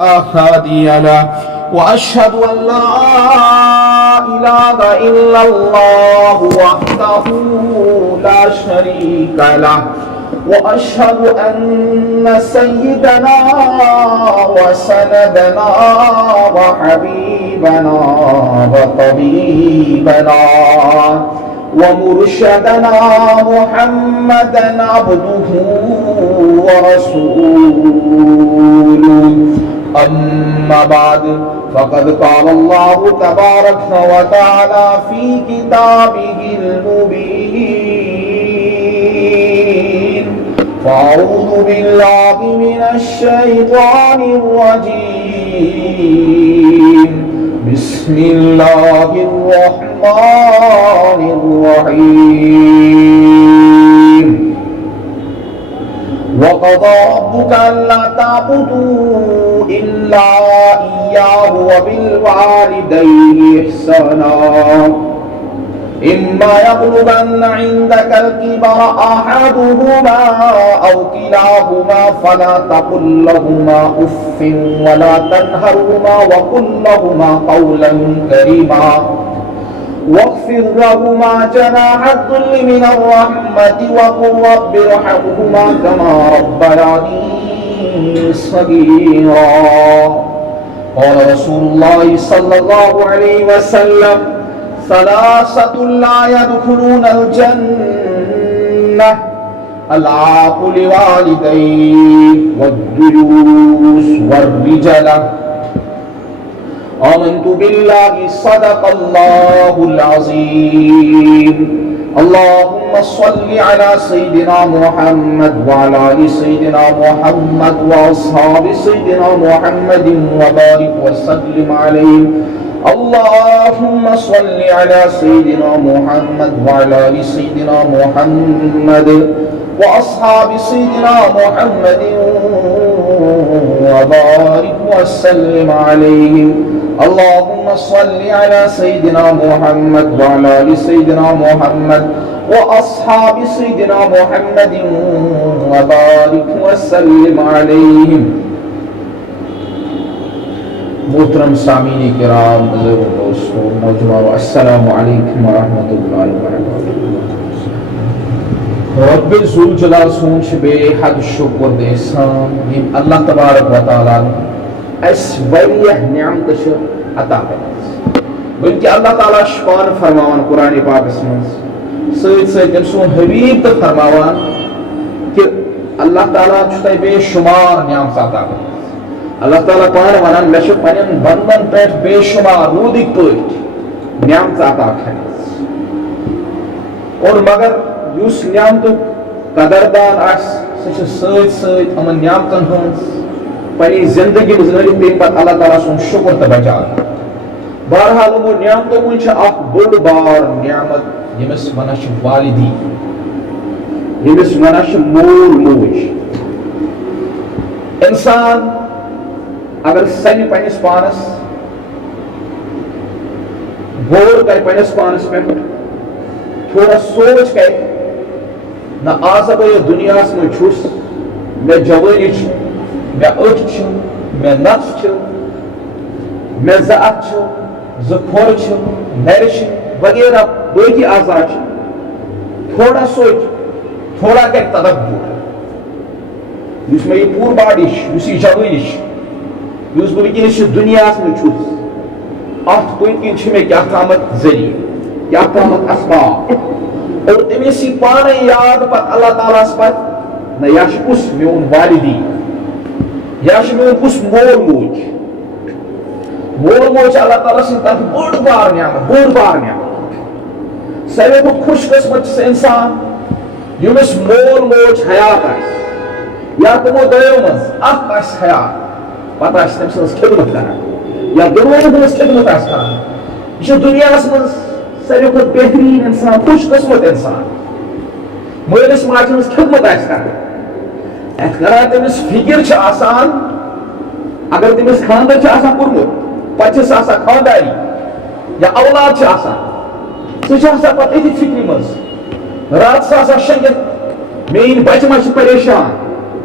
هادي له وأشهد أن لا إله إلا الله وحده لا شريك له وأشهد أن سيدنا وسندنا وحبيبنا وطبيبنا ومرشدنا محمدا عبده ورسوله أما بعد فقد قال الله تبارك وتعالى في كتابه المبين فأعوذ بالله من الشيطان الرجيم بسم الله الرحمن الرحيم وقضى ربك ألا تعبدوا إلا إياه وبالوالدين إحسانا إما يبلغن عندك الكبر أحدهما أو كلاهما فلا تقل لهما أف ولا تنهرهما وقل لهما قولا كريما واخفض لهما جناح الذل من الرحمة وقل رب ارحمهما كما ربياني صغيرا قال رسول الله صلى الله عليه وسلم ثلاثة لا يدخلون الجنة العاق لوالديه والديوث والرجلة آمنت بالله صدق الله العظيم اللهم صل على سيدنا محمد وعلى آل سيدنا محمد وأصحاب سيدنا محمد وبارك وسلم عليه اللهم صل على سيدنا محمد وعلى آل سيدنا محمد وأصحاب سيدنا محمد وبارك وسلم عليه اللهم صل على سيدنا محمد وعلى آل سيدنا محمد وأصحاب سيدنا محمد وبارك وسلم عليهم محترم سامعین کرام بزرگ دوستو نوجوانو السلام علیکم ورحمۃ اللہ وبرکاتہ رب ذوالجلال سونچ بے حد شکر دیسان یم اللہ تبارک و تعالیٰ اس واریاہ نعمت چھ عطا کرمژ بلکہ اللہ تعالیٰ شپان فرماوان قرآن پاکس مز سۭتۍ سۭتۍ تٔمۍ سون حبیب تہ فرماوان کہ اللہ تعالیٰ چھ تۄہہِ بے شمار نعمت عطا کرمژ اللہ تعالیٰ پانہٕ ونان مےٚ چھِ پننٮ۪ن بندن پٮ۪ٹھ بے شمار روٗدٕکۍ پٲٹھۍ نعمت عطا کھٔرمٕژ اور مگر یُس نعمتُک قدردان آسہِ سُہ چھُ سۭتۍ سۭتۍ یِمن نعمتن ہٕنٛز پننہِ زندگی منٛز لٲگِتھ تمہِ پتہٕ اللہ تعالیٰ سُنٛد شُکر تہٕ بچاوان بہرحال یِمو نعمتو منٛز چھِ اکھ بٔڑ بار نعمت ییٚمِس ونان چھِ والدی ییٚمِس ونان چھِ مول موج انسان اگر سنہِ پننس پانس غور کرِ پننس پانس پٮ۪ٹھ تھوڑا سوچ کرِ نہ آز بہٕ یتھ دُنیاہس منٛز چھُس مےٚ جوٲنی چھِ مےٚ أچھ چھِ مےٚ نَس چھِ مےٚ زٕ اَتھٕ چھِ زٕ کھۄر چھِ نرِ چھِ وغیرہ باقی اعضاء چھِ تھوڑا سوچ تھوڑا کرِ تدبر یُس مےٚ یہِ پوٗرٕ باڈی چھِ یُس یہِ جوٲنی چھِ یُس بہٕ وٕنکیٚنس چھُس دُنیاہس منٛز چھُس اتھ پٔتۍ کِنۍ چھِ مےٚ کیٛاہ تامتھ ذٔریعہٕ کیٛاہ تامتھ اسباب اور أمِس یی پانے یاد پتہٕ اللہ تعالیٰ ہس پتہٕ نہ یا چھُ کُس میون والدی یا چھُ میون کُس مول موج مول موج چھِ اللہ تعالیٰ سٕنٛز طرفہٕ بٔڑ بار نعمت ساروی کھۄتہٕ خوش قسمت چھُ سُہ اِنسان ییٚمِس مول موج حیات آسہِ یا تِمو دۄیو منٛز اکھ آسہِ حیات پتہٕ آسہِ تٔمۍ سٕنٛز خدمت کران یا دۄنوٕنی ہٕنٛز خدمت آسہِ کران یہِ چھُ دُنیاہس منٛز ساروی کھۄتہٕ بہتریٖن اِنسان خوش قسمت اِنسان مٲلِس ماجہِ ہٕنٛز خدمت آسہِ کران یتھ کران تٔمِس فِکر چھِ آسان اگر تٔمِس خانٛدر چھُ آسان کوٚرمُت پتہٕ چھِ سُہ آسان خانٛداری یا اولاد چھِ آسان سُہ چھُ آسان پتہٕ أتھی فِکرِ منٛز رات سے آسان شنگت میری بچہ ما پریشان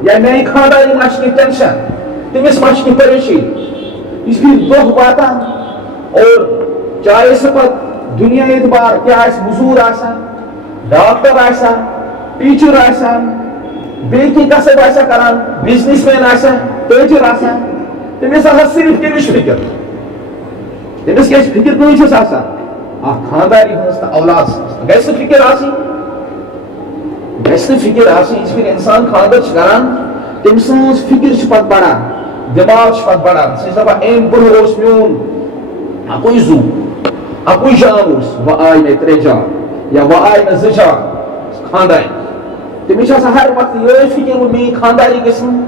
یا میری خاندان ما ٹینشن تمس ما کی پریشانی اس بھی دہ واتان اور چاہے سہ پتہ دنیا اعتبار کیا مزور آسان ڈاکٹر آسان ٹیچر آسان بیکی کسب آسان کران بزنس مین آسان تاجر آسان تمس صرف کمش فکر تمس کیا فکر کمس آسان خانداری ہز تو اولاد گھس فکر آسی گھس فکر آسی اس پھر انسان خاندر کران تم سز فکر پتہ بڑھان دماغ پتہ بڑھان سہ دپان ایم برہ میون اکوئی زو اکوئی جان وہ آئی مے 3 جان یا وہ آئی مے 2 جان خاندار تمس ہر وقت یہ فکر وہ میری خانداری گھن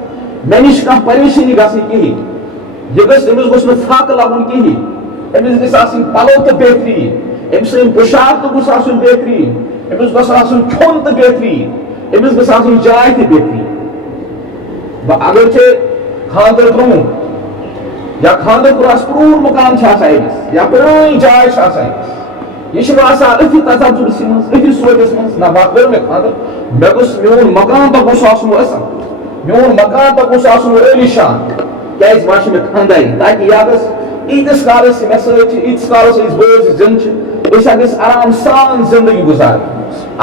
مے نش کھانا پریشانی گھنی کہین یہ گھس تمس گوس پھاکہ لگن کہین امس گھس آسن پلو تو بہترین ام سن پوشاک تو گوس آسن بہترین امس گوس آسن کھون تو بہترین امس گھس آسن جائے تو بہترین اگرچہ خاندر برو یا خاندر پورس پرون مقام امس یا پرانی جائے امس یہ اتھی تجربس مز اتھی سوچس مز نہ کر مے خاندر مے گوس میون مکان تو گوس آسن اصل میون مکان تو گوس آسن عالی شان کیاز وہ مے خانداری تاکہ یہ گھس ایتس کالس مے سیتس کالس بٲژ زند گھس آرام سان زندگی گزار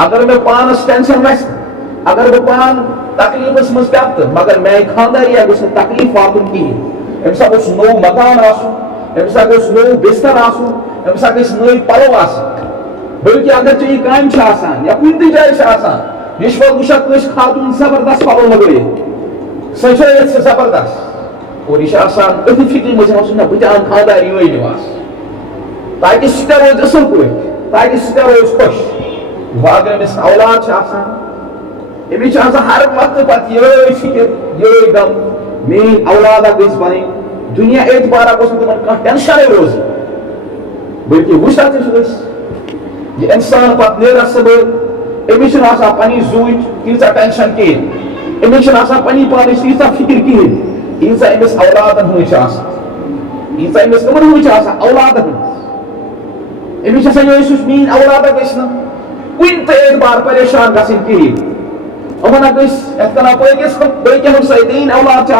اگر مے پانس ٹینشن ویس اگر بہ پان تکلیفس مز پہ مگر میں خانداری گھس تکلیف واتن کہین امس گوس نو مکان آسن امس گوس نو بستر آسن امس گھس نئی پلو آسن بلکہ اگر یہ کام آسان یا کن تہ جائے آسان یہ وچھان کس خاتون زبردست پلو لگائت سجائت سے زبردست اور یہ اتھی فکر مز نہ بہ ان خاندار یہ لباس تاکہ سہ روز اصل پہ تاکہ سہ روز خوش وہ اگر امس اولاد آسان امس ہر وقت پتہ یہ فکر یہ غم میری اولاد گھس بن دنیا اعتبار گوس تمہیں ٹینشن روز بلکہ وچھان تس یہ انسان پتہ نیرا صبح امس پنہ زوچ تیژہ ٹینشن کہین امس پنہ پانچ تیژہ فکر کہین ییژہ امس اولادن ہنچ ییژہ امس کمن ہنچ اولادن ہنچ امس یہ میری اولاد گھس کن تہ اعتبار پریشان گھن کہین امن گھس اتنا پکس باقی ہمسائی تین اولاد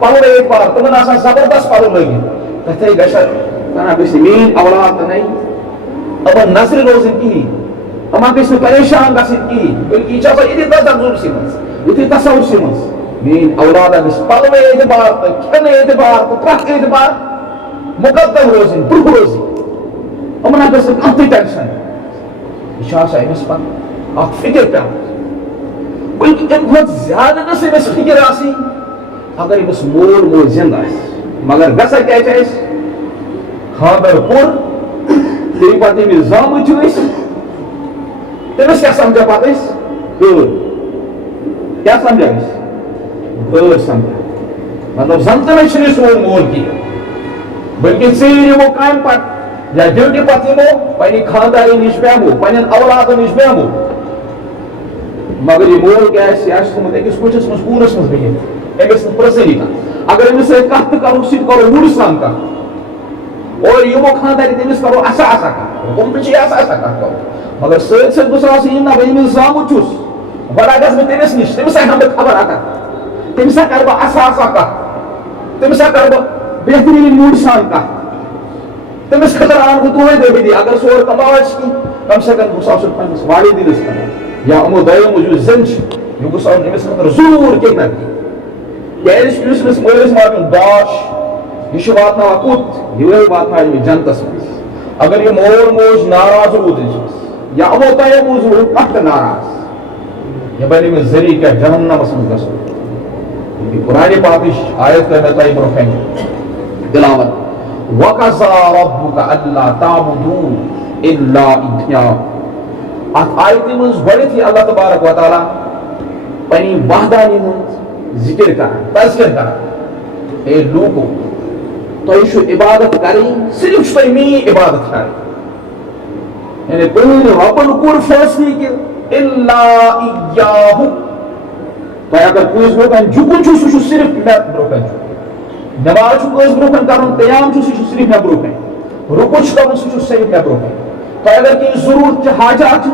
پلو اعتبار تمن زبردست پلو لگت تتھے گھس میری اولاد تو نہیں امن نظر روزن کہین امن گھس پریشان گھن کہین بلکہ یہ اتھی تصور مز اتھی تصور مز میری اولاد گھس پلو اعتبار تو کھین اعتبار تو پرت اعتبار مقدم روزن برہ روزن امن گھس کھانا ٹینشن یہ امس پہ فکر پہ بلکہ ام کھت زیادہ گھس امس فکر آسی اگر امس مول موج زند مگر گھسا کیا خاندر کور تمہیں پتہ امس زامت تمس کیا سمجھا پتہ غیر کیا سمجھا غیر سمجھا مطلب زن تو میں سون مول کی بلکہ ژیر یمو کامہ پتہ یا ڈیوٹی پتہ یمو پنہ خانداری نش بیہمو پنن اولادن نش بیہمو مگر یہ مول کیا تھومت أکس کُٹھس مز پورس مز بہت امس پرژنی کھانا اگر امس سی کت کرو سہ کرو وُڑ سان کت اور یمو خانداری تمس کرو ایسا ایسا کت تم تہ ایسا ایسا کت کرو مگر ست ست گوس آسن نہ بہ یمس زامت چھس بڑا گژھٕ بہٕ تٔمِس نِش تٔمِس ہٮ۪مہٕ بہٕ خبر اکھ تٔمِس کرٕ بہٕ ایسا ایسا کت تٔمِس کرٕ بہٕ بہتریٖن موٗڈ سان کت تٔمِس خٲطرٕ اَنہٕ بہٕ دۄہے دۄہے اگر سُہ اورٕ کماوان چھِ کینٛہہ کم سے کم گوٚژھ آسُن پننِس والدیٖنس خٲطرٕ یا یِمو دۄیو موٗجوٗب زِنٛدٕ چھِ یہِ گوٚژھ آسُن أمِس خٲطرٕ ضروٗر کینٛہہ نتہٕ کینٛہہ کیٛازِ یُس أمِس مٲلِس ماجہِ ہُنٛد داش یہِ چھُ واتناوان کوٚت یِہوٚے واتناوِ أمِس جنتس منٛز اگر یہِ مول موج ناراض روٗد أمِس یا یِمو دۄیو موٗجوٗب روٗد کانٛہہ تہِ ناراض یہِ بنہِ أمِس ذٔریعہٕ کیٛاہ جہنمس منٛز گژھُن قرآنِ پاکٕچ آیت کٔر مےٚ تۄہہِ برونٛہہ کنہِ تِلاوت وَقَضَىٰ رَبُّكَ أَلَّا تَعْبُدُوا إِلَّا إِيَّاهُ اتھ آیتہِ منٛز گۄڈنیتھٕے اللہ تبارک و تعالیٰ پننہِ وحدانی ہُنٛد ذکر کران تذکر کران اے لوٗکو تۄہہِ چھُو عبادت کرٕنۍ صرف چھُ تۄہہِ میٛٲنی عبادت کرٕنۍ یعنی تُہنٛدِ رۄبن کوٚر فٲصلہٕ کہِ اِلَّا إِيَّاهُ تۄہہِ اگر کٲنٛسہِ برونٛہہ کَنہِ جُکُن چھُ سُہ چھُ صرف مےٚ برونٛہہ کَنہِ جُکُن نماز چھُ کٲنٛسہِ برونٛہہ کَنہِ کرُن قیام چھُ سُہ چھُ صرف مےٚ برونٛہہ کَنہِ رُکوٗع چھُ کرُن سُہ چھُ صرف مےٚ برونٛہہ کَنہِ تۄہہِ اگر کینٛہہ ضروٗرت چھِ حاجات چھِ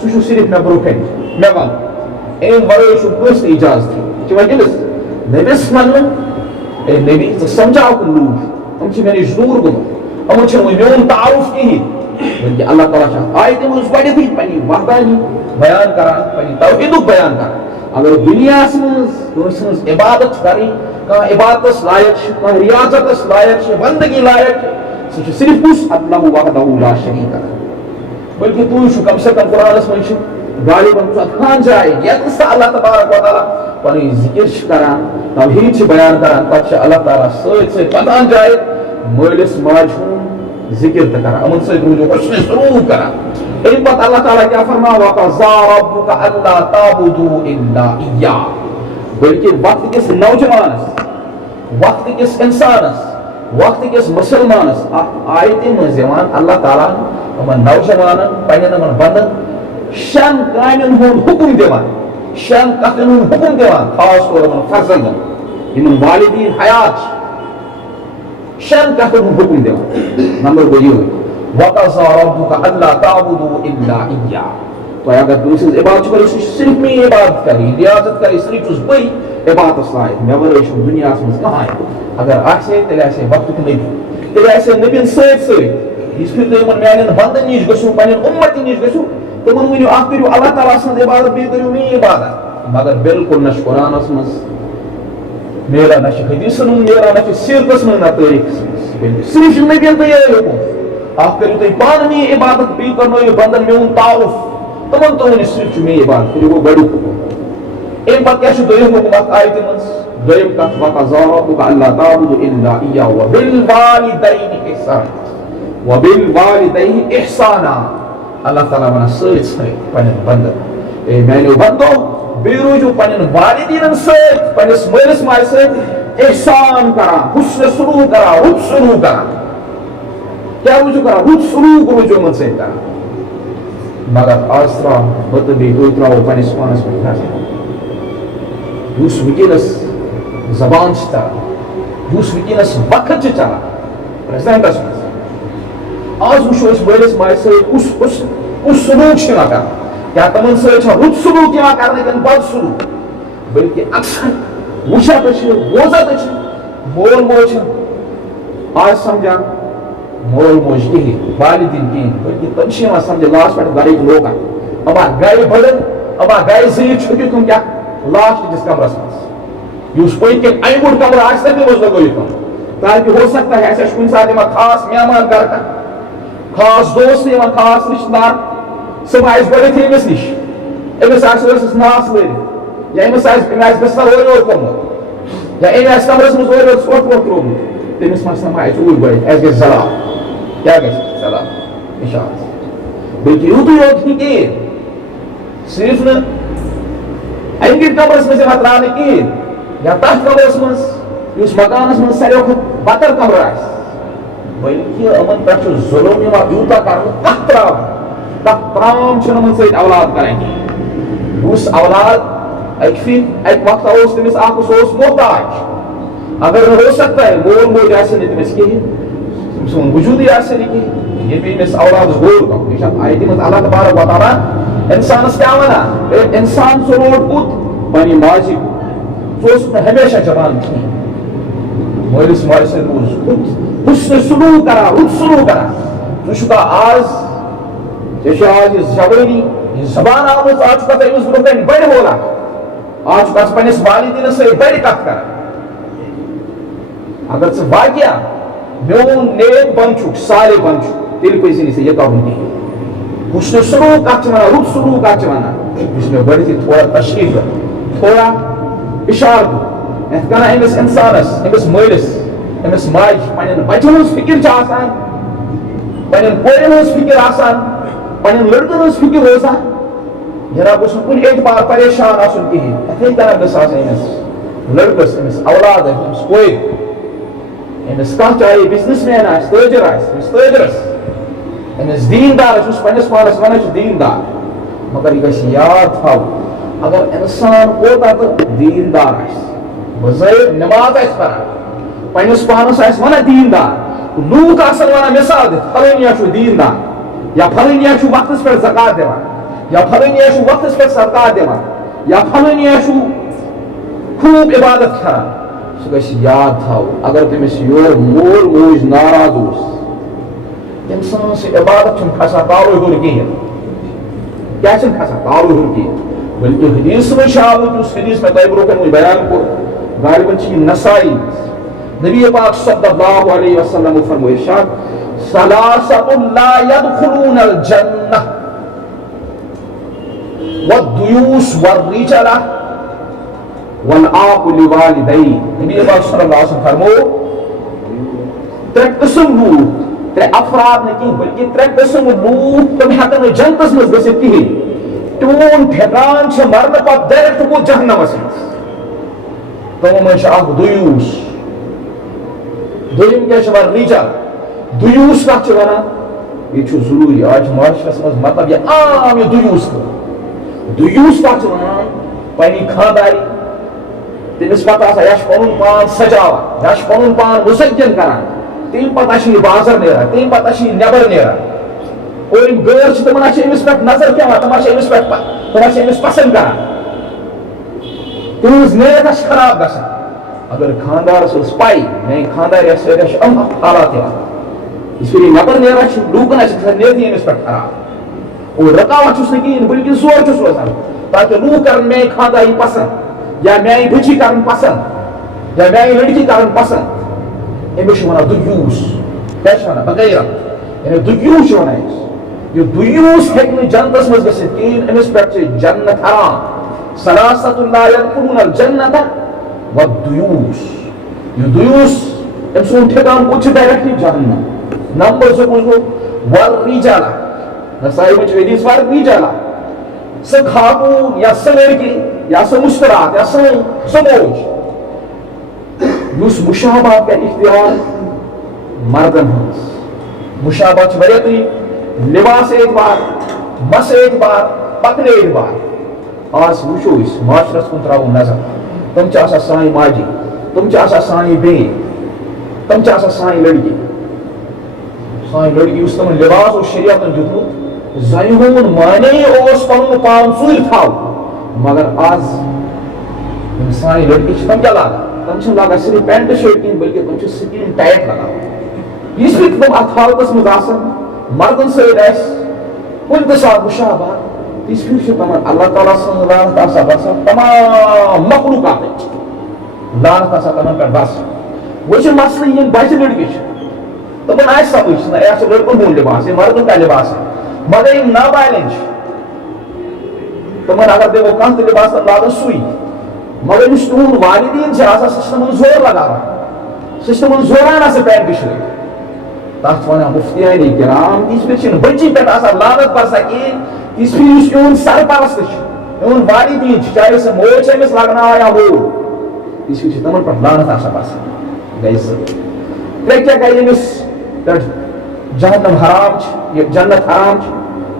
سُہ چھُ صرف مےٚ برونٛہہ کَنہِ مےٚ وَن اَمہِ وَرٲے چھُ کٲنٛسہِ تہِ اِجازت یہِ چھِ وۄنۍ کٔمِس نبِس وَنُن اے نبی ژٕ سمجھاو لوٗکھ یِم چھِ مےٚ نِش دوٗر گوٚمُت یِمن چھُنہٕ وۄنۍ میون تعارُف کِہیٖنۍ بلکہِ اللہ تعالیٰ چھُ آیتہِ منٛز گۄڈٮ۪تھٕے پنٕنہِ وحدانی بیان کران پنٕنہِ توحیٖدُک بیان کران اگر دُنیاہس منٛز کٲنٛسہِ ہٕنٛز عبادت چھِ کرٕنۍ کانٛہہ عبادتس لایق چھِ کانٛہہ ریاضتس لایق چھِ بندگی لایق چھِ سُہ چھُ صرف کُس اللہ وحدہ لا شریٖک بلکہِ تُہۍ چھُو کم سے کم قرآنس منٛز چھِ غالباً ژۄدہان جایہِ ییٚتٮ۪س تہٕ اللہ تبارک و تعالیٰ پنٕنۍ ذِکر چھِ کران توحیٖد چھِ بیان کران تتھ چھِ اللہ تعالیٰ سۭتۍ سۭتۍ 15 جایہِ مٲلِس ماجہِ ہُنٛد ذِکر تہِ کران یِمن سۭتۍ روٗزِو حُسنِ سلوٗک کران اَمہِ پتہٕ اللہ تعالیٰ کیٛاہ فرماو وَقَضَىٰ رَبُّكَ أَلَّا تَعْبُدُوا إِلَّا إِيَّاهُ بلکہِ وقتہٕ کِس نوجوانس وقتہٕ کِس اِنسانس وقتہٕ کِس مُسلمانس اتھ آیتہِ منٛز یِوان اللہ تعالیٰ یِمن نوجوانن پننٮ۪ن یِمن بندن 6 کامٮ۪ن ہُنٛد حُکم دِوان 6 کتھن ہُنٛد حُکم دِوان خاص طور یِمن فرزندن یِمن والدین حیات چھِ 6 کتھن ہُنٛد حُکم دِوان نمبر گوٚو یِہوے وَقَضَىٰ رَبُّكَ أَلَّا تَعْبُدُوا إِلَّا إِيَّاهُ تۄہہِ اگر تُہۍ سٕنٛز عبادت چھُ کرٕنۍ سُہ چھُ صرف میٛٲنۍ عبادت کرٕنۍ ریاضت کرٕنۍ صرف چھُس بٕے عبادتس لایق مےٚ ورٲے چھُنہٕ دُنیاہس منٛز کٕہٲنۍ اگر آسہِ ہے تیٚلہِ آسہِ ہے وقتُک نبی تیٚلہِ آسہِ ہے نبین سۭتۍ سۭتۍ یِژھ پھِرِ تُہۍ یِمن میانٮ۪ن بندن نِش گٔژھِو پننٮ۪ن اُمتن نِش گٔژھِو تِمن ؤنِو اکھ کٔرِو اللہ تعالیٰ سٕنٛز عبادت بیٚیہِ کٔرِو میٛٲنۍ عبادت مگر بالکل نہ چھُ قرآنس منٛز نیران نہ چھُ حدیثن منٛز نیران نہ چھُ سیرتس منٛز نہ تٲریٖخس منٛز صرف چھُ نبین تہٕ یِہوے حُکم اکھ کٔرِو تُہۍ پانہٕ میٛٲنۍ عبادت بیٚیہِ کرنٲیِو بندن میون تعارُف تِمن تہِ ؤنِو صرف چھُ میٛٲنۍ عبادت کٔرِو گوٚو گۄڈٕنیُک حُکم اَمہِ پتہٕ کیٛاہ چھُ دوٚیِم حُکم اتھ آیتہِ منٛز دوٚیِم کتھ وَقَضَىٰ رَبُّكَ أَلَّا تَعْبُدُوا إِلَّا إِيَّاهُ وَبِالْوَالِدَيْنِ إِحْسَانًا اللہ تعالیٰ وَنان سۭتۍ سۭتۍ پننٮ۪ن بندن اے میانیو بندو بیٚیہِ روٗزِو پننٮ۪ن والدیٖنن سۭتۍ پننِس مٲلِس ماجہِ سۭتۍ احسان کران حُسنِ سلوٗک کران رُت سلوٗک کران کیٛاہ روٗزِو کران رُت سلوٗک روٗزِو یِمن سۭتۍ کران مگر آز تراو بہٕ تہٕ بیٚیہِ تُہۍ تراوو پننِس پانس پٮ۪ٹھ نظر یُس وٕنکیٚنس زبان چھِ چلان یُس وٕنکیٚنس وقت چھِ چلان پریزنٹس منٛز آز وٕچھو أسۍ مٲلِس ماجہِ سۭتۍ کُس سلوٗک چھُ یِوان کرنہٕ کیٛاہ تِمن سۭتۍ چھا رُت سلوٗک یِوان کرنہٕ کِنہٕ بد سلوٗک بلکہِ اکثر وٕچھان تہِ چھِ بوزان تہِ چھِ مول موج چھِ آز سمجھان مول موج کِہیٖنۍ والدیٖن کِہیٖنۍ بلکہِ تِم چھِ یِوان سمجھ لاسٹ پٮ۪ٹھ گرٕکۍ لوکن اما گرِ بٔڑن اما گرِ زیٖٹھ چھُکِو تِم کیٛاہ لاسٹ کِس کمرس منٛز یُس پٔتۍ کِنۍ اَمہِ بوٚڑ کمرٕ آسہِ تَمہِ منٛز لگٲیِتھ تاکہِ ہو سکتا ہے اَسہِ چھُ کُنہِ ساتہٕ یِوان خاص مہمان گرٕ کانٛہہ خاص دوست یِوان خاص رِشتہٕ دار سُہ ما آسہِ گۄڈٕنیتھٕے أمِس نِش أمِس آسہِ ٲسَس ناس لٲرِتھ یا أمِس آسہِ أمۍ آسہِ بِستر اورٕ یورٕ کوٚرمُت یا أمۍ آسہِ کمرس منٛز اورٕ یورٕ ژھۄٹھ وۄٹھ ترٛوومُت تٔمِس ما آسہِ اَسہِ اوٗرۍ گۄڈٕنیتھ اَسہِ گژھِ زلال کیٛاہ گژھِ زلال اِشارٕ بلکہِ یوٗتُے یوت نہٕ کِہیٖنۍ صرف نہٕ اَمہِ کِنۍ کمرس منٛز یِوان ترٛاونہٕ کِہیٖنۍ یا تتھ کمرس منٛز یُس مکانس منٛز ساروٕے کھۄتہٕ بکر کمرٕ آسہِ بلکہِ یِمن پٮ۪ٹھ چھُ ظُلم یِوان یوٗتاہ کرنہٕ کتھ ترام چھُنہٕ یِمن سۭتۍ اولاد کران کِہیٖنۍ یُس اولاد اکہِ وقتہٕ اوس تٔمِس اکھ سُہ اوس محتاج اگر نہٕ ہو سکتا ہے مول موج آسہِ نہٕ تٔمِس کِہیٖنۍ تٔمۍ سُنٛد وجوٗدٕے آسہِ نہٕ کِہیٖنۍ یہِ پیٚیہِ أمِس اولادس غور کرُن یہِ چھِ اتھ آیتہِ منٛز اللہ تبارک و تعالیٰ انسانس کیٛاہ ونان انسان ژٕ روٹ بُتھ پننہِ ماجہِ ژٕ اوسُکھ نہٕ ہمیشہ چلان کِہیٖنۍ مٲلِس ماجہِ سۭتۍ روٗز حُسنِ سلوٗک کران رُت سلوٗک کران ژٕ چھُکھا آز ژےٚ چھِ آز یہِ جوٲنی یہِ زبان آمٕژ آز چھُکھا ژٕ أمِس برونٛہہ کَنہِ بڑِ بولان آز چھُکھا ژٕ پننِس والدیٖنس سۭتۍ بڑِ کتھ کران اگر ژٕ واقعہ میون نیک بند چھُکھ صالح بند چھُکھ تیٚلہِ پَزِ نہٕ ژےٚ یہِ کَرُن کِہیٖنۍ حُسنِ سلوٗک کتھ چھِ وَنان رُت سلوٗک کتھ چھِ وَنان یُس مےٚ گۄڈٕنیتھٕے تھوڑا تشریح کٔر تھوڑا اِشارٕ دیُت یتھ کٔنۍ أمِس اِنسانس أمِس مٲلِس أمِس ماجہِ پننٮ۪ن بچن ہٕنٛز فِکر چھِ آسان پننٮ۪ن کورٮ۪ن ہٕنٛز فِکر آسان پننٮ۪ن لڑکن ہٕنٛز فِکر روزان جناب گوٚژھ نہٕ کُنہِ اعتبار پریشان آسُن کِہیٖنۍ یِتھٕے کٔنۍ گٔژھ آسٕنۍ أمِس لڑکس أمِس اولادس أمِس کورِ أمِس کانٛہہ چاہے بِزنس مین آسہِ تٲجر آسہِ أمِس تٲجرس أمِس دیٖندارس یُس پننِس پانس ونان چھُ دیٖندار مگر یہِ گژھِ یاد تھاوُن اگر انسان کوتاہ تہٕ دیٖندار آسہِ بظٲہر نٮ۪ماز آسہِ پران پننِس پانس آسہِ ونان دیٖندار لوٗکھ آسن ونان مِثال دِتھ فلٲنیا چھُ دیٖندار یا فلٲنیا چھُ وقتس پٮ۪ٹھ زکات دِوان یا فلٲنیا چھُ وقتس پٮ۪ٹھ صدقات دِوان یا فلٲنیا چھُ خوٗب عبادت کران سہ گژھِ یاد تھاوُن اگر تٔمِس یورٕ مول موج ناراض اوس تٔمۍ سٕنٛز عبادت چھُنہٕ کھسان تالوے ہیوٚر کِہیٖنۍ کیٛاہ چھُنہٕ کھسان تالوے ہیوٚر کِہیٖنۍ بلکہ حدیث منٛز چھُ آمُت یُس حدیث مےٚ تۄہہِ برونٛہہ کَنہِ وۄنۍ بیان کوٚر غالباً چھِ یہِ نسائی نبی پاک صلی اللہ علیہ وسلم فرمو ارشاد ثلاثۃ لا يدخلون الجنہ والدیوس والرجلہ والعاق لوالدیہ نبی پاک صلی اللہ علیہ وسلم فرمو ترٛےٚ قٕسم لوٗکھ ترٛےٚ افراد نہٕ کینٛہہ بلکہ ترٛےٚ قٕسم لوٗکھ تِم ہٮ۪کن نہٕ جنتس منٛز گٔژھِتھ کِہیٖنۍ تِہُنٛد ٹھِکان چھُ مرنہٕ پتہٕ ڈایریکٹ گوٚو جہنمس منٛز تِمو منٛز چھُ اکھ دُیوٗس دوٚیِم کیٛاہ چھِ ونان ریٖجل دُیوٗس کتھ چھِ ونان یہِ چھُ ضروٗری آز چھُ معاشرس منٛز مطلب یہِ عام یہِ دُیوٗس دُیوٗس کتھ چھِ ونان پننہِ خانداری تٔمِس پتہٕ آسان یا چھُ پنُن پان سجاوان یا چھُ پنُن پان مُسجل کران تمہِ پتہٕ چھِ یہِ بازر نیران تمہِ پتہٕ چھِ یہِ نٮ۪بر نیران اور یِم غٲر چھِ تِمن چھِ أمِس پٮ۪ٹھ نظر پیوان تِم چھِ أمِس پٮ۪ٹھ تِم چھِ أمِس پسنٛد کران تِہنٛز نیت چھِ خراب گژھان اگر خاندارس ٲس پاے میٲنۍ خاندارٮ۪س سۭتۍ چھِ یِم حالات یِوان یِتھ پھِرِ یہِ نٮ۪بر نیران چھِ لوٗکن چھِ گژھان نیتٕے أمِس پٮ۪ٹھ خراب اور رُکاوان چھُس نہٕ کِہیٖنۍ بلکہِ زور چھُس روزان تاکہِ لوٗکھ کرن میٲنۍ خانداری پسنٛد یا میانہِ بچی کرن پسنٛد یا میانہِ لڑکی کرن پسنٛد أمِس چھِ ونان دُیوٗس کیٛاہ چھِ ونان بغیرت یعنی دُیوٗس چھِ ونان أمِس یہِ دُیوٗس ہیٚکہِ نہٕ جنتس منٛز گٔژھِتھ کِہیٖنۍ أمِس پٮ۪ٹھ چھِ جنت حرام ثلاثۃ لا يدخلون الجنة والدیوٗس یہِ دُیوٗس أمۍ سُنٛد ٹھِکان کوٚت چھُ ڈایریکٹلی جہنم نمبر 2 گوٚو والرجلہ نسائی منٛز چھُ حدیث والرجلہ سۄ خاتوٗن یا سۄ لڑکی یا سۄ مُشترات یا سۄ موج یُس مشابہت کرِ اختیار مردن ہٕنٛز مشابہت چھِ واریاہ طریقہٕ لباس اعتبار مس اعتبار پکنہٕ اعتبار آز وٕچھو أسۍ معاشرس کُن تراوو نظر تِم چھِ آسان سانہِ ماجہِ تِم چھِ آسان سانہِ بیٚنہِ تِم چھِ آسان سانہِ لڑکی یُس تِمن لباس اوس شریعتن دیُتمُت زنہِ ہُنٛد مانے اوس پنُن پان ژوٗرِ تھاوُن مگر آز یِم سانہِ لڑکی چھِ تِم کیٛاہ لاگان تِم چھِنہٕ لاگان صرف پینٹ شٲٹ کِہیٖنۍ بلکہِ تِم چھِ سکریٖن ٹایٹ لگاوان یُس پھِرِ تِم اتھ حالتس منٛز آسان مردن سۭتۍ آسہِ کُنہِ تہِ ساتہٕ مُشابہت تِژھ پھِرِ چھِ تِمن اللہ تعالیٰ سٕنٛز لعنت آسان باسان تمام مخلوٗقاتٕچ لعنت آسان تِمن پٮ۪ٹھ باسان وۄنۍ چھُ مسلہٕ یِم بچہِ لڑکی چھِ تِمن آسہِ سمجھ نہ یہِ چھُ لڑکن ہُنٛد لباس یہِ مردن کا لباس مگر یِم نابالغ چھِ تِمن اگر دِمو کانٛہہ تہِ لباس تِم لاگن سُے مگر یُس تُہُنٛد والدیٖن چھِ آسان سُہ چھُ تِمن زور لگاوان سُہ چھُ تِمن زوران آسان پینٹ شٲٹ تتھ چھِ ونان مفتیانِ کرام تِژھ پھِرِ چھِنہٕ بچی پٮ۪ٹھ آسان لعنت باسان کِہیٖنۍ تِژھ پھِرِ یُس یِہُنٛد سرپرست چھُ یِہُنٛد والدیٖن چھُ چاہے سۄ موج چھِ أمِس لگناوان یا مول تِژھ پھِرِ چھِ تِمن پٮ۪ٹھ لعنت آسان باسان گٔے زٕ ترٛےٚ کیٛاہ گٔے أمِس پٮ۪ٹھ جہنم حرام چھِ یہِ جنت حرام چھِ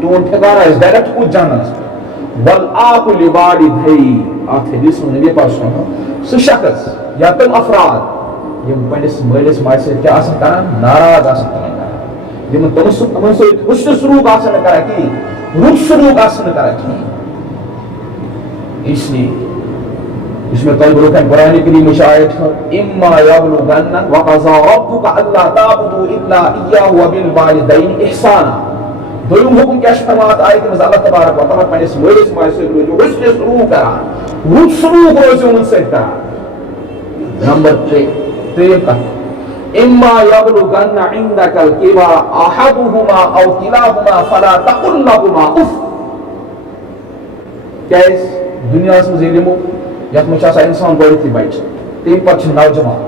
تِہُنٛد ٹھِکانہٕ آسہِ ڈایریکٹ کوٚت جہنمس والعاق لوالدیہ اتھ حدیث منٛز نبی پاک چھُ سُہ شخص یا تِم افراد یِم پننِس مٲلِس ماجہِ سۭتۍ کیٛاہ آسان کران ناراض آسان تِمن کران یِمن تِمن سۭتۍ حُسنہِ سلوٗک آسان نہٕ کران کِہیٖنۍ رُت سلوٗک آسان نہٕ کران کِہیٖنۍ اس لیے یُس مےٚ تۄہہِ برونٛہہ کَنہِ قرآنِ کریٖمٕچ آیت چھِ اِما یبلغن وقضى ربك الا تعبدوا الا اياه وبالوالدين احسانا دوٚیُم حُکُم کیٛاہ چھُ فرماوان اَتھ آیتہِ منٛز اللہ تبارک و تعالیٰ پننِس مٲلِس ماجہِ سۭتۍ روٗزِو حُسنہِ سلوٗک کران رُت سلوٗک روزِو یِمن سۭتۍ کران نمبر 3 ترٛیٚیِم کتھ اما یبلغن عندك الكبر احدهما او كلاهما فلا تقل لهما اف کیٛازِ دُنیاہس منٛز ییٚلہِ یِمو یتھ منٛز چھُ آسان اِنسان گۄڈٕنیتھٕے بچہِ تمہِ پتہٕ چھُ نوجوان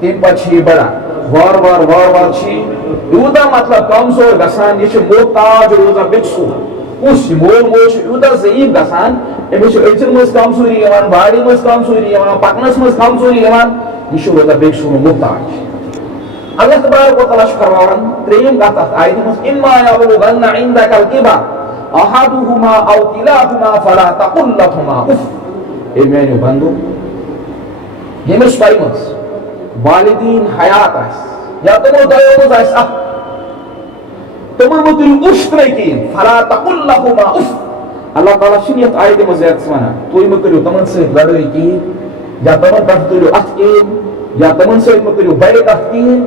تمہِ پتہٕ چھُ یہِ بڑان وارٕ وارٕ چھُ یہِ یوٗتاہ مطلب کمزور گژھان یہِ چھُ محتاج روزان بیٚکہِ سُنٛد کُس یہِ مول موج چھُ یوٗتاہ ضعیٖف گژھان أمِس چھُ أچھن منٛز کمزوری یِوان باڈی منٛز کمزوری یِوان پکنس منٛز کمزوری یِوان یہِ چھُ روزان بیٚکہِ سُنٛد محتاج اللہ تبارک و تعالیٰ چھُ فرماوان ترٛیٚیِم کتھ اتھ آیتہِ منٛز اما یبلغن عندك الكبر احدهما او كلاهما فلا تقل لهما اف اے میانیو بندو ییٚمِس تۄہہِ منٛز والدیٖن حیات آسہِ یا تِمو دۄیو منٛز آسہِ اکھ تِمن مہ کٔرِو اُف ترٛے کِہیٖنۍ فلا تقل لهما اف اللہ تعالیٰ چھُنہٕ یتھ آیتہِ منٛز یَتھ ونان تُہۍ مہ کٔرِو تِمن سۭتۍ لڑٲے کِہیٖنۍ یا تِمن پٮ۪ٹھ تُلِو اتھٕ کِہیٖنۍ یا تمن سۭتۍ مہ کٔرِو بَڑِ کَتھ کِہیٖنۍ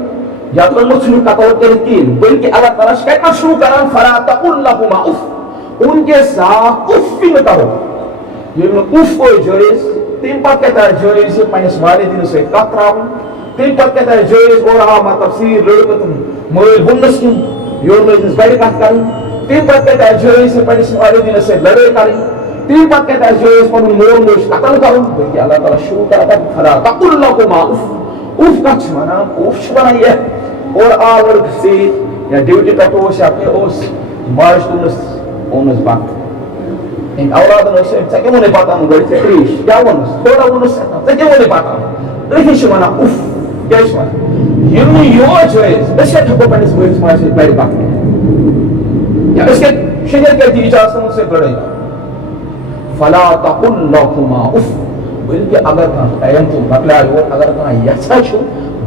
یا تِمو ژھٕنِو کَتور کٔرِتھ کِہیٖنۍ بٔلکہِ اللہ تعالیٰ چھِ کَتہِ پٮ۪ٹھ شروٗع کران فلا تقل لهما اف ان کے ساتھ اف ہی نہ کَرو ییٚلہِ نہٕ اف اوس جٲیِز تَمہِ پَتہٕ کَتہِ آسہِ جٲیِز یہِ پنٛنِس والدیٖنَس سۭتۍ کَتھ ترٛاوٕنۍ تَمہِ پَتہٕ کَتہِ آسہِ جٲیِز اورٕ آو مطلب سیٖر لٔڑکہٕ تِم مٲلۍ وُننَس کِنۍ یورٕ لٔج أمِس بَڑِ کَتھ کَرٕنۍ تَمہِ پَتہٕ کَتہِ آسہِ جٲیِز یہِ پنٛنِس والدیٖنَس سۭتۍ لڑٲے کَرٕنۍ تَمہِ پَتہٕ کَتہِ آسہِ جٲیِز پَنُن مول موج قتل کَرُن بٔلکہِ اللہ تعالیٰ شروٗع کران پَتہٕ فلا تقل لهما اف کَتھ چھِ وَنان اف چھِ وَنان یہِ اورٕ آو لٔڑکہٕ سۭتۍ یا ڈیوٹی پٮ۪ٹھ اوس یا کینٛہہ اوس ماجہِ تُلنَس اوٚنُس بَتہٕ أمۍ اولادَن ٲس ژےٚ کیٛاہ ووٚنُے بَتہٕ اَنُن گۄڈٕ ژےٚ ترٛیش کیٛاہ ووٚنُس تھوڑا ووٚنُس ژےٚ کیٛاہ ووٚنُے بَتہٕ اَنُن أتھی چھِ وَنان اُف کیٛاہ چھِ وَنان ییٚلہِ نہٕ یہِ اوس جٲیِز أسۍ کَتہِ ہٮ۪کو پنٛنِس مٲلِس ماجہِ سۭتۍ بَڑِ کَتھ کٔرِتھ یا أسۍ کَتہِ شریعت کَتہِ دی اِجازت تِمن سۭتۍ لڑٲے کَرٕنۍ فلا تقل لهما اف بٔلکہِ اگر کانٛہہ ٹایم تہِ مۄکلیو یور اگر کانٛہہ یَژھان چھُ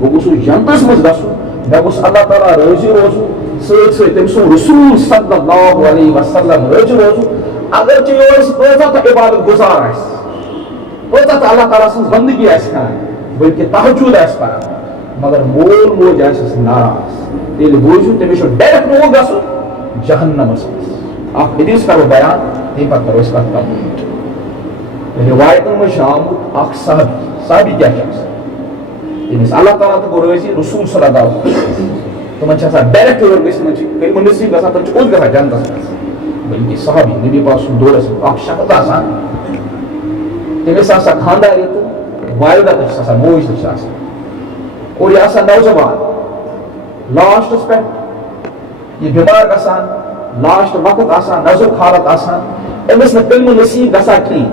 بہٕ گوٚژھُس جنتَس منٛز گژھُن مےٚ گوٚژھ اللہ تعالیٰ رٲضی روزُن سۭتۍ سۭتۍ تٔمۍ سُنٛد رسوٗل صلی اللہ علیہ وسلم رٲضی روزُن اگر ژےٚ یورٕ کۭژاہ تہِ عبادت گُزار آسہِ کۭژاہ تہِ اللہ تعالیٰ سٕنٛز بندگی آسہِ کران بٔلکہِ تہجُد آسہِ پران مگر مول موج آسٮ۪س ناراض تیٚلہِ بوٗزِو تٔمِس چھُ ڈایریکٹ نوٚو گژھُن جہنمس منٛز اکھ حدیٖث کرو بیان تَمہِ پتہٕ کرو أسۍ کتھ کَرو رِوایتن منٛز چھُ آمُت اکھ صحابی کیٛاہ چھُ آسان ییٚمِس اللہ تعالیٰ تہِ گوٚو رٲضی رسوٗل صلی اللہ علیہ وسلم تِمن چھِ آسان ڈایریکٹ یور گٔژھِتھ تِمن چھِ کلمہٕ نصیٖب گژھان تِم چھِ اوٚت گژھان جنتس منٛز بٔلکہِ صحابی نبی پاک سُنٛد دورس منٛز اکھ شخص آسان تٔمِس آسان خانٛدارِ تہٕ والدہ تہِ چھس آسان موج تہِ چھِ آسان اور یہِ آسان نوجوان لاسٹس پٮ۪ٹھ یہِ بٮ۪مار گژھان لاسٹ وقت آسان نزُک حالت آسان أمِس نہٕ کلمہٕ نصیٖب گژھان کِہیٖنۍ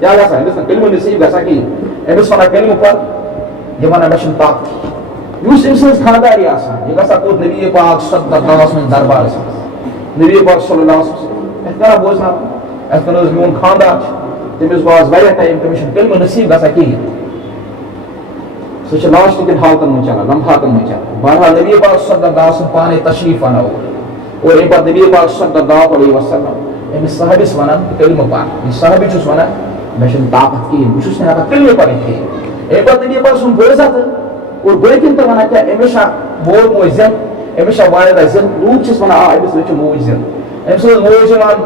کیٛاہ گژھان أمِس نہٕ کلمہٕ نصیٖب گژھان کِہیٖنۍ أمِس وَنان کلمہٕ پر یہِ وَنان مےٚ چھُنہٕ طاقت یُس أمۍ سٕنٛز خانٛداری آسان یہِ گژھان کوٚت نبی پاک صلی اللہ علیہ وسلم دربارس منٛز نبی پاک صلی اللہ علیہ وسلم اَتھ کران بوزناوان اَتھ کٔن حظ میون خانٛدار چھُ تٔمِس گوٚو آز واریاہ ٹایم تٔمِس چھُنہٕ کلمہٕ نصیٖب گژھان کِہیٖنۍ سُہ چھُ لاسٹ کٮ۪ن حالتن منٛز چلان لمحاتن منٛز چلان بہرحال نبی پاک صلی اللہ علیہ وسلم پانے تشریٖف اَنان اور اَمہِ پتہٕ نبی پاک صلی اللہ علیہ وسلم أمِس صحابِس وَنان کلمہٕ پر یہِ صحابی چھُس وَنان مےٚ چھُنہٕ طاقت کِہیٖنۍ بہٕ چھُس نہٕ ہٮ۪کان کلمہٕ پٔرِتھ کِہیٖنۍ اَمہِ پتہٕ نبی پاک سُنٛد بوزان تہٕ اور باقین تہِ وَنان کیٛاہ أمِس چھا مول موج زِنٛدٕ أمِس چھا والدہ زِنٛدٕ لوٗکھ چھِس وَنان آ أمِس چھِ موج زِنٛدٕ أمۍ سٕنٛز موج یِوان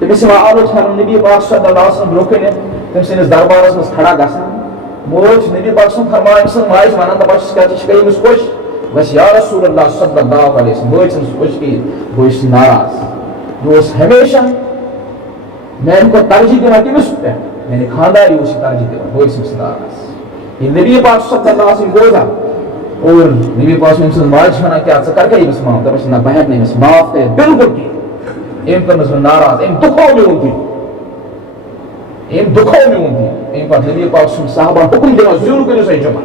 تٔمِس یِوان آلو چھَلُن نبی پاک صلی اللہ علیہ وسلم برونٛہہ کَنہِ تٔمۍ سٕنٛدِس دربارس منٛز کھڑا گژھان موج نبی پاک سُنٛد فرمان أمۍ سٕنٛز ماجہِ وَنان دَپان چھِس کیٛاہ ژٕ چھِکھا أمِس خۄش بس یا رسول اللہ صلی اللہ علیہ وسلم مٲج چھَنہٕ خۄش کِہیٖنۍ بہٕ چھُس ناراض یہِ اوس ہمیشہ میانہِ کھۄتہٕ ترجیح دِوان کٔمِس پٮ۪ٹھ میانہِ خانٛدارِ اوس یہِ ترجیح دِوان بہٕ چھُس ناراض ییٚلہِ نبی پاک صلی اللہ علیہ وسلم بوزان اور نبی پاک أمۍ سٕنٛز ماجہِ چھِ وَنان کیٛاہ ژٕ کر کیٛاہ أمِس معاف دَپان چھِ نہ بہٕ ہٮ۪کہٕ نہٕ أمِس معاف کٔرِتھ بِلکُل کِہیٖنۍ أمۍ کٔرنَس بہٕ ناراض أمۍ دُکھو میون دِل أمۍ دُکھو میون دِل أمۍ پتہٕ نبی پاک سُنٛد صحابہ حُکُم دِوان زیُن کٔرِو سا جمع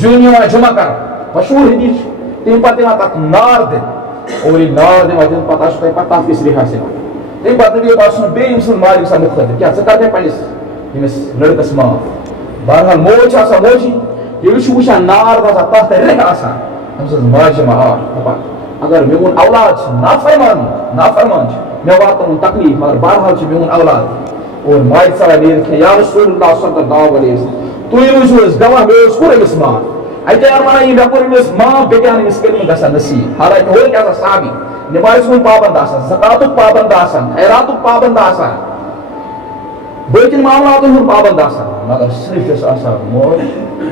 زیُن یِوان جمع کران مشہوٗر حدیٖث چھُ تَمہِ پتہٕ یِوان تَتھ نار دِنہٕ اور ییٚلہِ نار دِوان دِنہٕ پتہٕ آسوٕ تۄہہِ پتہ تَتھ کِس رِہاس یِوان تَمہِ پتہٕ نبی پاک سُنٛد بیٚیہِ أمۍ سٕنٛز ماجہِ گژھان مُخٲطِب کیٛاہ ژٕ کر پنٛنِس ییٚمِس لٔڑکَس معاف بہرحال موج چھِ آسان موجی ییٚلہِ چھُ وٕچھان نار وَسان تَتھ رِہہ آسان أمۍ سٕنٛز ماجہِ یِوان آ دَپان اگر میون اولاد چھُ نافرمان چھُ مےٚ واتناوُن تکلیٖف مگر بہرحال چھُ میون اولاد اور ماجہِ ژَلان نیٖرِتھ یا رسول اللہ صلی اللہ علیہ وسلم تُہۍ روٗزِو حظ گواہ مےٚ حظ کوٚر أمِس معاف اَتہِ یار وَنان یہِ مےٚ کوٚر أمِس معاف بیٚیہِ کیٛاہ أمِس کلمہٕ گژھان نصیٖب حالانکہِ ہورٕ کیٛاہ آسان صحابی نٮ۪مازِ ہُنٛد پابنٛد آسان زکاتُک پابنٛد آسان خیراتُک پابنٛد آسان باقین معاملاتن ہُنٛد پابنٛد آسان مگر صرف چھُس آسان موج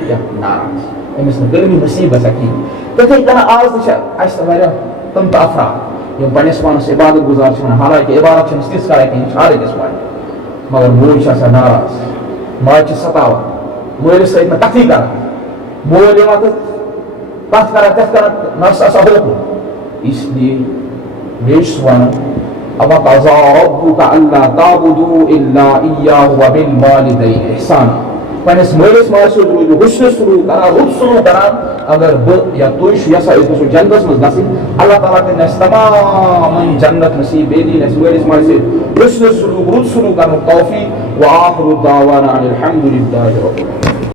کیٛاہ ناراض أمِس نہٕ کلمہٕ نصیٖب گژھان کِہیٖنۍ تِتھَے کٔنۍ آز تہِ چھِ اَسہِ واریاہ تِم تہِ افراد یِم پنٛنِس پانَس عبادت گُزار چھِ وَنان حالانکہِ عبادت چھِنہٕ تِژھ کران کِہیٖنۍ یہِ چھِ ہر أکِس پاے مگر موج چھِ آسان ناراض ماجہِ چھِ سَتاوان مٲلِس سۭتۍ نہٕ کَتھٕے کران مول یِوان تہٕ کَتھ کران تَتھ کران نہ چھُس آسان ہوکُن اس لیے بیٚیہِ چھُس وَنان وَقَضَىٰ رَبُّكَ أَلَّا تَعْبُدُوا إِلَّا إِيَّاهُ وَبِالْوَالِدَيْنِ إِحْسَانًا پنٛنِس مٲلِس ماجہِ سۭتۍ روٗزِو حُسنہِ سلوٗک کران رُت سلوٗک کران اگر بہٕ یا تُہۍ چھُ یژھان أسۍ گژھو جنتَس منٛز گژھٕنۍ اللہ تعالیٰ کٔرِنۍ اَسہِ تمامن جنت نصیٖب بیٚیہِ دِیِنۍ اَسہِ مٲلِس ماجہِ سۭتۍ حُسنہِ سلوٗک رُت سلوٗک کرنُک توفیٖق وآخِرُ دعوانا أنِ الحمدُ لِلہِ رَبِّ العالَمیٖن